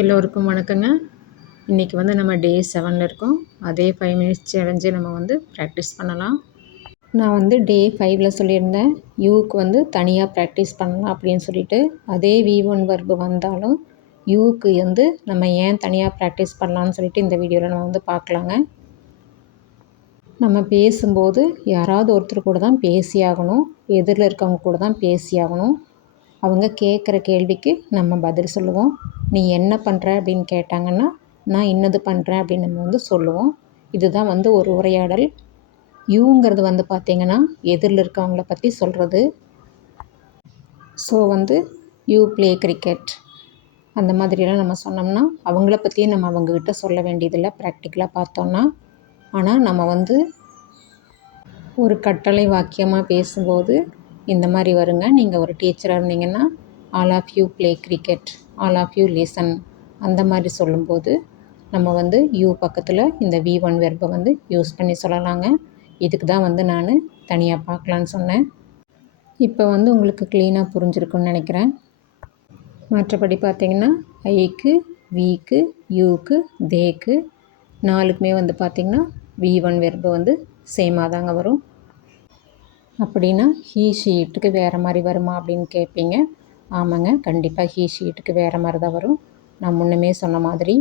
எல்லோருக்கும் வணக்கங்க. இன்றைக்கி வந்து நம்ம டே 7ல் இருக்கோம். அதே 5 மினிட்ஸ் சேலஞ்சு நம்ம வந்து ப்ராக்டிஸ் பண்ணலாம். நான் வந்து டே 5ல் சொல்லியிருந்தேன் யூக்கு வந்து தனியாக ப்ராக்டிஸ் பண்ணலாம் அப்படின்னு சொல்லிட்டு. அதே V1 வர்பு வந்தாலும் யூக்கு வந்து நம்ம ஏன் தனியாக ப்ராக்டிஸ் பண்ணலான்னு சொல்லிட்டு இந்த வீடியோவில் நம்ம வந்து பார்க்கலாங்க. நம்ம பேசும்போது யாராவது ஒருத்தர் கூட தான் பேசியாகணும், எதிரில் இருக்கவங்க கூட தான் பேசியாகணும். அவங்க கேட்குற கேள்விக்கு நம்ம பதில் சொல்லுவோம். நீ என்ன பண்ணுற அப்படின்னு கேட்டாங்கன்னா, நான் இன்னது பண்ணுறேன் அப்படின்னு நம்ம வந்து சொல்லுவோம். இதுதான் வந்து ஒரு உரையாடல். யூங்கிறது வந்து பார்த்திங்கன்னா எதிரில் இருக்கவங்கள பற்றி சொல்கிறது. ஸோ வந்து யூ ப்ளே கிரிக்கெட் அந்த மாதிரியெல்லாம் நம்ம சொன்னோம்னா அவங்கள பற்றியே நம்ம அவங்கக்கிட்ட சொல்ல வேண்டியதில்லை ப்ராக்டிக்கலாக பார்த்தோன்னா. ஆனால் நம்ம வந்து ஒரு கட்டளை வாக்கியமாக பேசும்போது இந்த மாதிரி வருங்க. நீங்கள் ஒரு டீச்சராக இருந்தீங்கன்னா all of you play cricket, all of you listen அந்த மாதிரி சொல்லும்போது நம்ம வந்து யூ பக்கத்தில் இந்த V1 வெர்பை வந்து யூஸ் பண்ணி சொல்லலாங்க. இதுக்கு தான் வந்து நான் தனியாக பார்க்கலான்னு சொன்னேன். இப்போ வந்து உங்களுக்கு க்ளீனாக புரிஞ்சிருக்குன்னு நினைக்கிறேன். மற்றபடி பார்த்திங்கன்னா ஐக்கு, வீக்கு, யூக்கு, தேக்கு நாலுக்குமே வந்து பார்த்திங்கன்னா V1 வெர்பு வந்து சேமாக தாங்க வரும். அப்படின்னா ஹீ ஷீட்டுக்கு வேறு மாதிரி வருமா அப்படின்னு கேட்பீங்க. ஆமாங்க, கண்டிப்பாக ஹீ ஷீட்டுக்கு வேறு மாதிரி தான் வரும். நான் முன்னமே சொன்ன மாதிரி.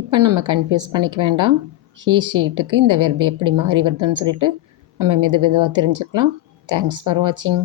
இப்போ நம்ம கன்ஃபியூஸ் பண்ணிக்க வேண்டாம். ஹீ ஷீட்டுக்கு இந்த வெர்பு எப்படி மாறி வருதுன்னு சொல்லிட்டு நம்ம மெதுவாக தெரிஞ்சுக்கலாம். தேங்க்ஸ் ஃபார் வாட்சிங்.